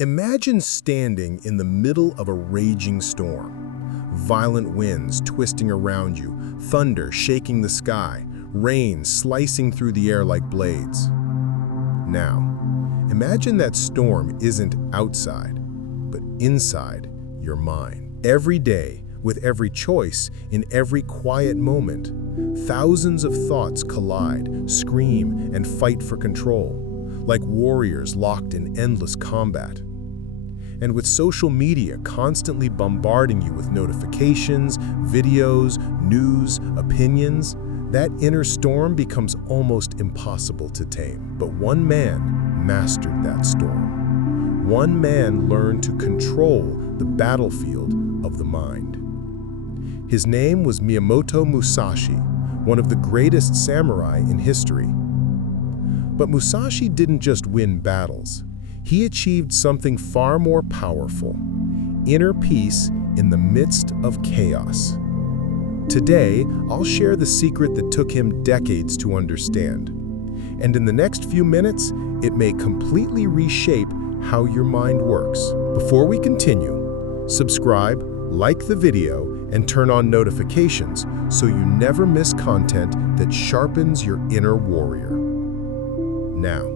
Imagine standing in the middle of a raging storm. Violent winds twisting around you, thunder shaking the sky, rain slicing through the air like blades. Now, imagine that storm isn't outside, but inside your mind. Every day, with every choice, in every quiet moment, thousands of thoughts collide, scream, and fight for control, like warriors locked in endless combat. And with social media constantly bombarding you with notifications, videos, news, opinions, that inner storm becomes almost impossible to tame. But one man mastered that storm. One man learned to control the battlefield of the mind. His name was Miyamoto Musashi, one of the greatest samurai in history. But Musashi didn't just win battles. He achieved something far more powerful: inner peace in the midst of chaos. Today, I'll share the secret that took him decades to understand. And in the next few minutes, it may completely reshape how your mind works. Before we continue, subscribe, like the video, and turn on notifications so you never miss content that sharpens your inner warrior. Now,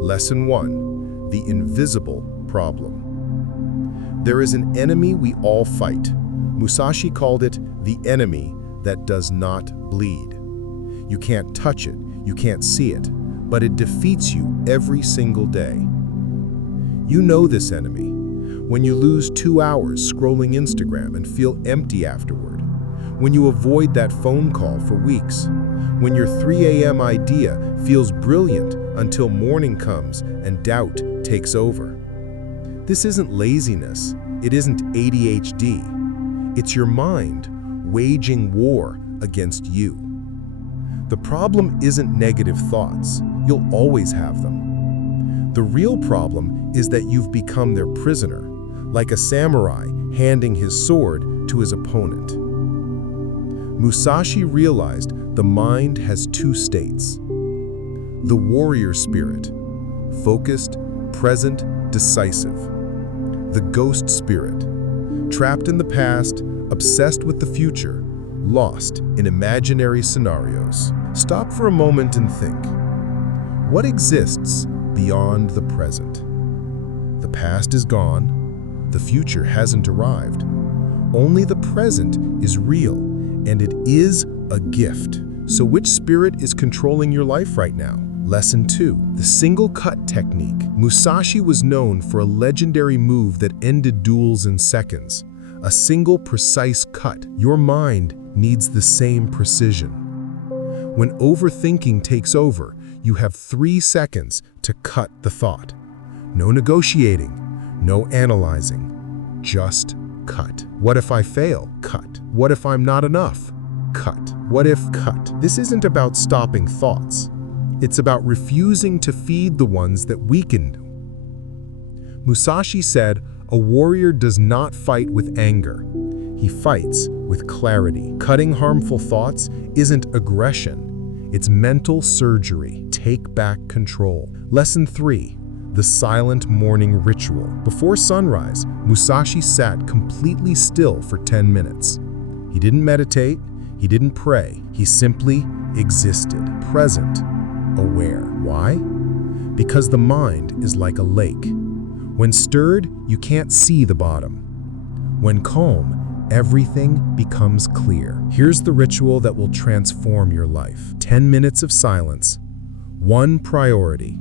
Lesson 1. The invisible problem. There is an enemy we all fight. Musashi called it the enemy that does not bleed. You can't touch it, you can't see it, but it defeats you every single day. You know this enemy. When you lose 2 hours scrolling Instagram and feel empty afterward. When you avoid that phone call for weeks. When your 3 a.m. idea feels brilliant until morning comes and doubt takes over. This isn't laziness. It isn't ADHD. It's your mind waging war against you. The problem isn't negative thoughts. You'll always have them. The real problem is that you've become their prisoner, like a samurai handing his sword to his opponent. Musashi realized the mind has 2 states. The warrior spirit, focused, present, decisive. The ghost spirit, trapped in the past, obsessed with the future, lost in imaginary scenarios. Stop for a moment and think. What exists beyond the present? The past is gone. The future hasn't arrived. Only the present is real, and it is a gift. So which spirit is controlling your life right now? Lesson 2. The single cut technique. Musashi was known for a legendary move that ended duels in seconds. A single precise cut. Your mind needs the same precision. When overthinking takes over, you have 3 seconds to cut the thought. No negotiating, no analyzing, just cut. What if I fail? Cut. What if I'm not enough? Cut. What if? Cut. This isn't about stopping thoughts. It's about refusing to feed the ones that weaken. Musashi said, "A warrior does not fight with anger. He fights with clarity." Cutting harmful thoughts isn't aggression. It's mental surgery. Take back control. Lesson 3. The silent morning ritual. Before sunrise, Musashi sat completely still for 10 minutes. He didn't meditate. He didn't pray. He simply existed, present, aware. Why? Because the mind is like a lake. When stirred, you can't see the bottom. When calm, everything becomes clear. Here's the ritual that will transform your life. 10 minutes of silence. One priority.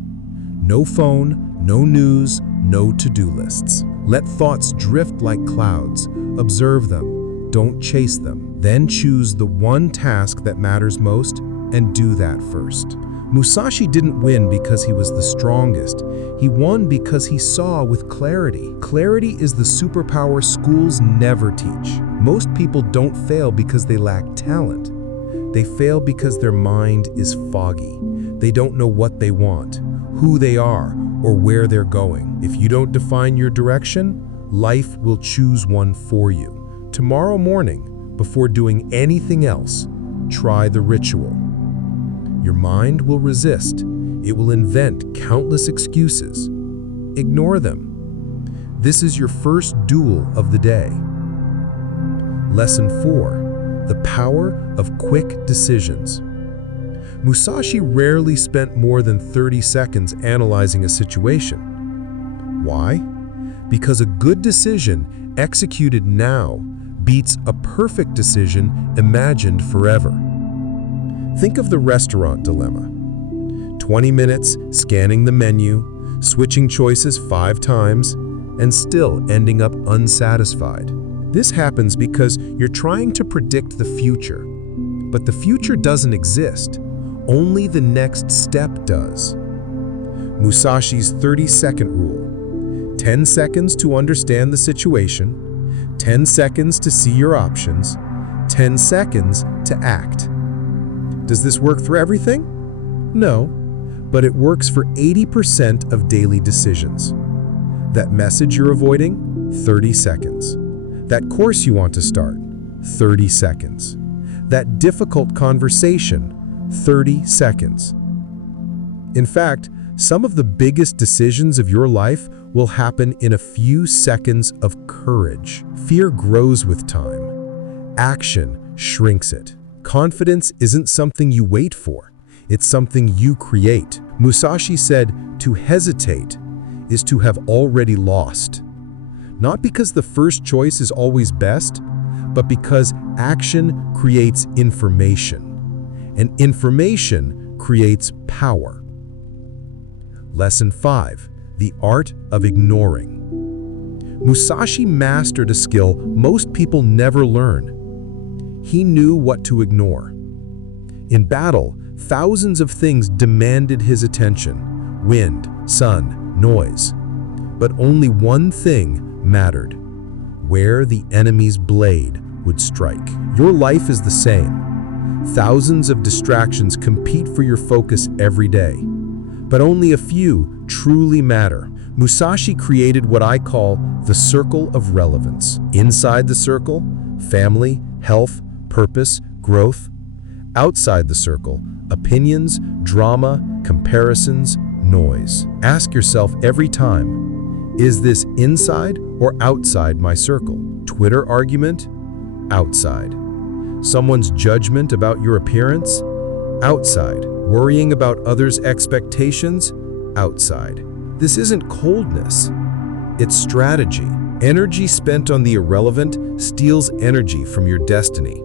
No phone, no news, no to-do lists. Let thoughts drift like clouds. Observe them. Don't chase them. Then choose the one task that matters most and do that first. Musashi didn't win because he was the strongest. He won because he saw with clarity. Clarity is the superpower schools never teach. Most people don't fail because they lack talent. They fail because their mind is foggy. They don't know what they want, who they are, or where they're going. If you don't define your direction, life will choose one for you. Tomorrow morning, before doing anything else, try the ritual. Your mind will resist. It will invent countless excuses. Ignore them. This is your first duel of the day. Lesson 4. The power of quick decisions. Musashi rarely spent more than 30 seconds analyzing a situation. Why? Because a good decision executed now beats a perfect decision imagined forever. Think of the restaurant dilemma. 20 minutes scanning the menu, switching choices 5 times, and still ending up unsatisfied. This happens because you're trying to predict the future, but the future doesn't exist. Only the next step does. Musashi's 30-second rule. 10 seconds to understand the situation, 10 seconds to see your options, 10 seconds to act. Does this work for everything? No, but it works for 80% of daily decisions. That message you're avoiding? 30 seconds. That course you want to start? 30 seconds. That difficult conversation? 30 seconds. In fact, some of the biggest decisions of your life will happen in a few seconds of courage. Fear grows with time. Action shrinks it. Confidence isn't something you wait for. It's something you create. Musashi said, to hesitate is to have already lost. Not because the first choice is always best, but because action creates information. And information creates power. Lesson 5. The art of ignoring. Musashi mastered a skill most people never learn. He knew what to ignore. In battle, thousands of things demanded his attention: wind, sun, noise. But only one thing mattered: where the enemy's blade would strike. Your life is the same. Thousands of distractions compete for your focus every day, but only a few truly matter. Musashi created what I call the circle of relevance. Inside the circle, family, health, purpose, growth. Outside the circle, opinions, drama, comparisons, noise. Ask yourself every time, is this inside or outside my circle? Twitter argument? Outside. Someone's judgment about your appearance? Outside. Worrying about others' expectations? Outside. This isn't coldness. It's strategy. Energy spent on the irrelevant steals energy from your destiny.